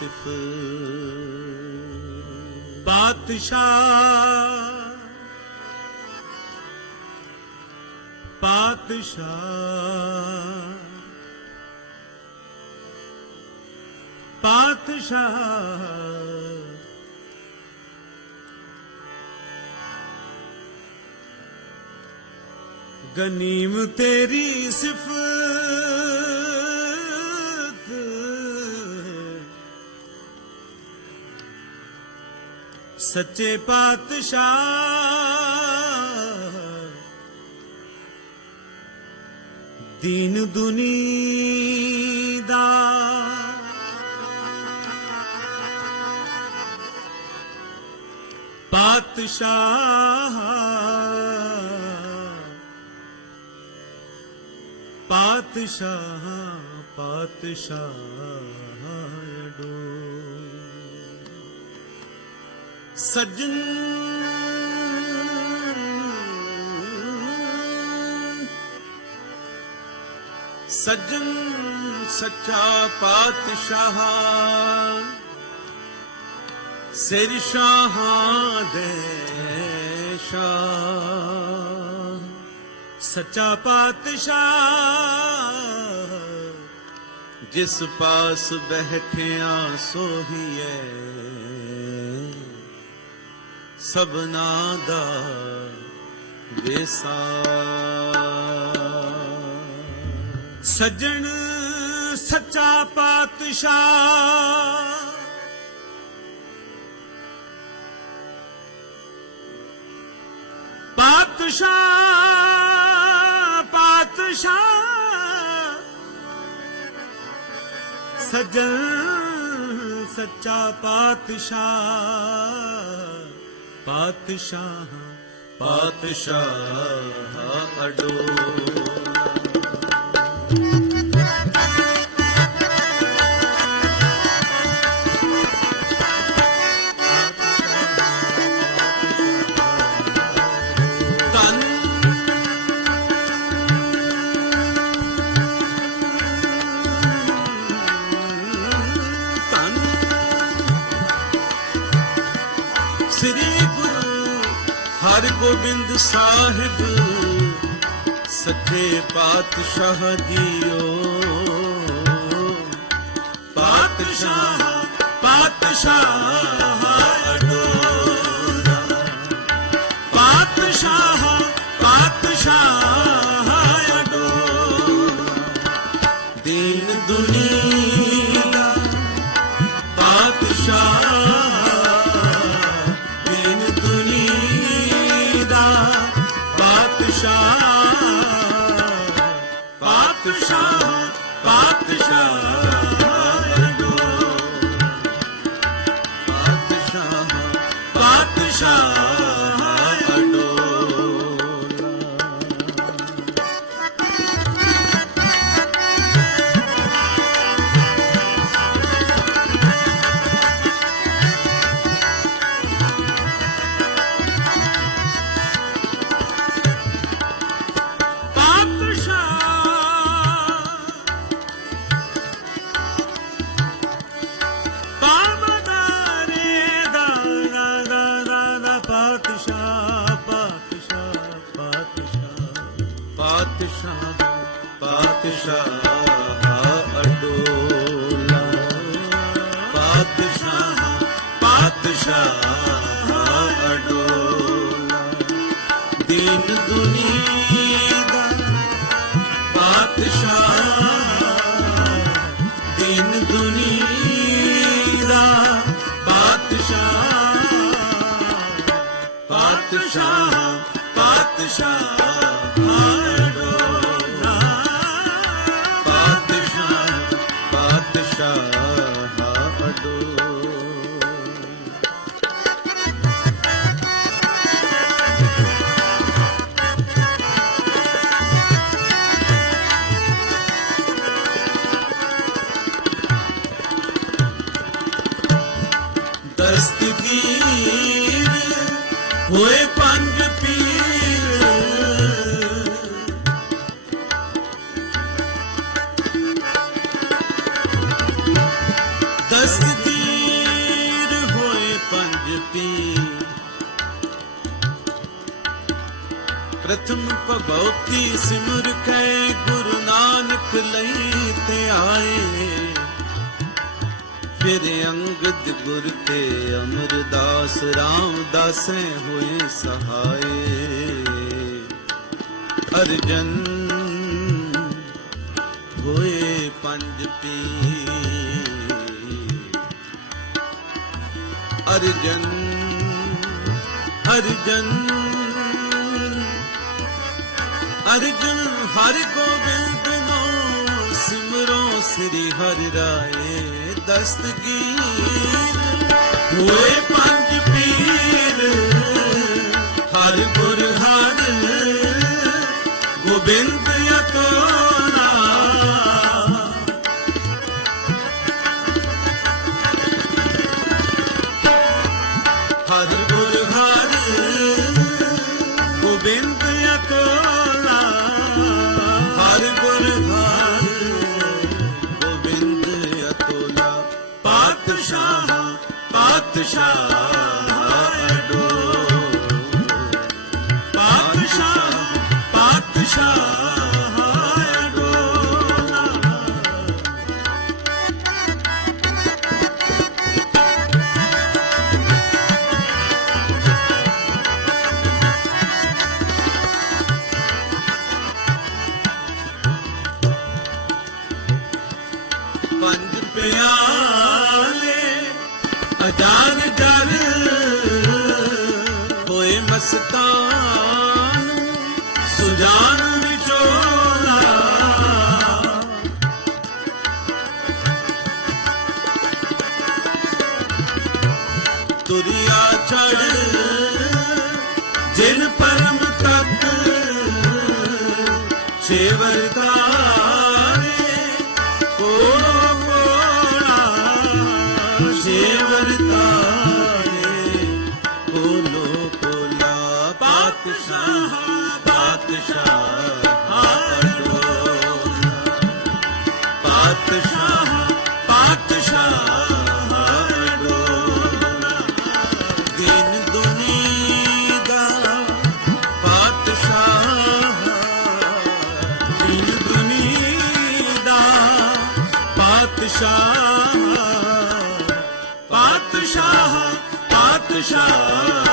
ਸਿਫ ਪਾਤਸ਼ਾਹ ਪਾਤਸ਼ਾਹ ਪਾਤਸ਼ਾਹ ਗਨੀਮ ਤੇਰੀ ਸਿਫਤ ਸੱਚੇ ਪਾਤਸ਼ਾਹ। ਦੀਨ ਦੁਨੀ ਦਾ। ਪਾਤਸ਼ਾਹ। ਪਾਤਸ਼ਾਹ ਪਾਤਸ਼ਾਹ। ਸੱਜਣ ਸੱਜਣ ਸੱਚਾ ਪਾਤਸ਼ਾਹ ਸਿਰ ਸ਼ਾਹਾਂ ਦੇ ਸ਼ਾਹ। ਸੱਚਾ ਪਾਤਸ਼ਾਹ ਜਿਸ ਪਾਸ ਬੈਠਿਆ ਸੋਹੀਏ ਸਬਨਾ ਦਾ ਵੇਸਾ। ਸੱਜਣ ਸੱਚਾ ਪਾਤਸ਼ਾਹ। ਪਾਤਸ਼ਾਹ ਪਾਤਸ਼ਾਹ। ਸੱਜਣ ਸੱਚਾ ਪਾਤਸ਼ਾਹ। ਪਾਤਸ਼ਾਹ ਪਾਤਸ਼ਾਹ ਅਡੋ। ਗੋਬਿੰਦ ਸਾਹਿਬ ਸੱਚੇ ਪਾਤਸ਼ਾਹ ਜੀਓ। ਪਾਤਸ਼ਾਹ ਪਾਤਸ਼ਾਹ। ਪਾਤਸ਼ਾਹ ਪਾਤਸ਼ਾਹ ਪਾਤਸ਼ਾਹ। ਪਾਤਸ਼ਾਹ ਅਡੋਲਾ ਪਾਤਸ਼ਾਹ ਪਾਤਸ਼ਾਹ ਅਡੋਲਾ ਦੀਨ ਦੁਨੀਆ ਦਾ ਪਾਤਸ਼ਾਹ ਦੀਨ ਦੁਨੀਆ ਦਾ ਪਾਤਸ਼ਾਹ ਪਾਤਸ਼ਾਹ ਪ੍ਰਥਮ ਭਗਉਤੀ ਸਿਮਰ ਕੈ, ਗੁਰੂ ਨਾਨਕ ਲਈ ਤੇ ਆਏ। ਫਿਰ ਅੰਗਦ ਗੁਰ ਤੇ ਅਮਰਦਾਸ, ਰਾਮਦਾਸੈ ਹੋਏ ਸਹਾਏ। ਅਰਜਨ ਹੋਏ ਪੰਜ ਪੀ ਅਰਜਨ ਅਰਜਨ ਅਰਜਨ ਹਰਿ ਗੋਬਿੰਦ ਨੋ ਸਿਮਰੋ ਸ੍ਰੀ ਹਰਿ ਰਾਏ ਦਸਤਗੀਰ। ਹੋਏ ਪਾਤਸ਼ਾਹ ਛੇਵਰ ਤਾਰੇ ਕੋਲੋ ਕੋਲਾ ਪਾਤਸ਼ਾਹ ਪਾਤਸ਼ਾਹ ਹਾਰੋ ਪਾਤਸ਼ਾਹ ਪਾਤਸ਼ਾਹ ਦਿਨ ਦੁਨੀ ਦਾ ਪਾਤਸ਼ਾਹ ਦਿਨ ਦੁਨੀ ਦਾ ਪਾਤਸ਼ਾਹ ਪਾਤਸ਼ਾਹ ਪਾਤਸ਼ਾਹ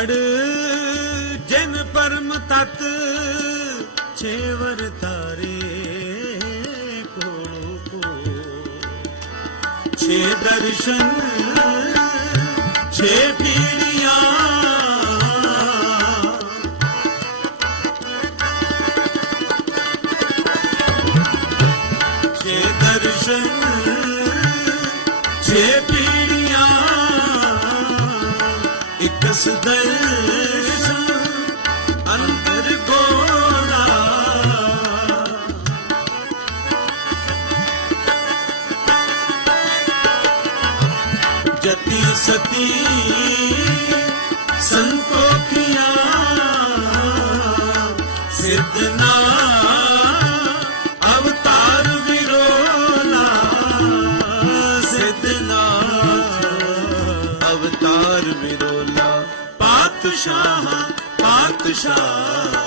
ਚੜ ਜਿਨ ਪਰਮ ਤਤ ਛੇਵਰ ਤਾਰੇ ਕੋਲੋ ਕੋ ਛੇ ਦਰਸ਼ਨ ਛੇ ਪੀੜੀਆਂ ਇੱਕ ਸਦਰਸ਼ਨ ਅੰਦਰ ਗੋਲਾ ਜਤੀ ਸਤੀ ਸੰਤੋਖੀਆਂ ਸਿद्धਨਾ ਪਾਤਸ਼ਾਹ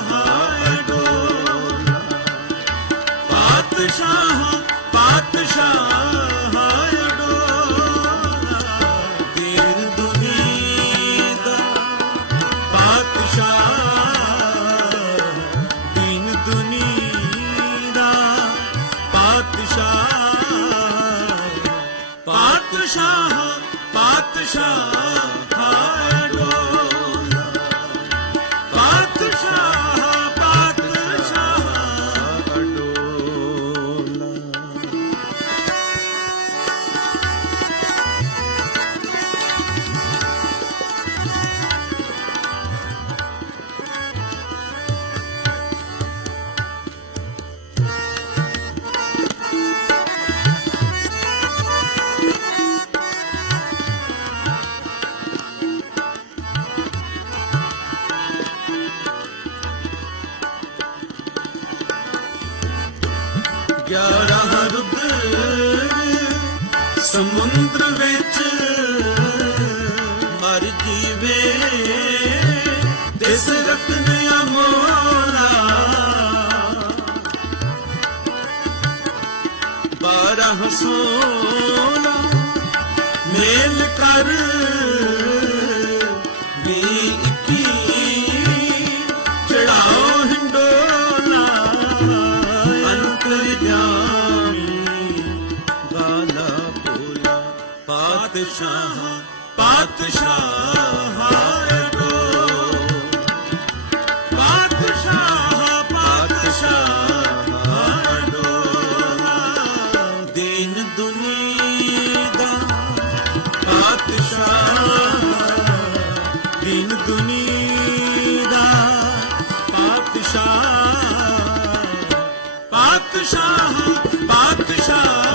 ਗਿਆਰਾਂ ਰੁਦਰ ਸਮੁੰਦਰ ਵਿੱਚ ਮਰ ਜੀਵੇ ਤਿਸ ਰਤਨ ਅਮੋਲਾ ਬਾਰਹ ਸੋਲਾ ਮੇਲ ਕਰ ਪਾਤਸ਼ਾਹ ਪਾਤਸ਼ਾਹ ਪਾਤਸ਼ਾਹ ਹਾਰ ਕੋ ਦਾ ਪਾਤਸ਼ਾਹ ਦੀਨ ਦੁਨੀਆ ਦਾ ਪਾਤਸ਼ਾਹ ਪਾਤਸ਼ਾਹ ਪਾਤਸ਼ਾਹ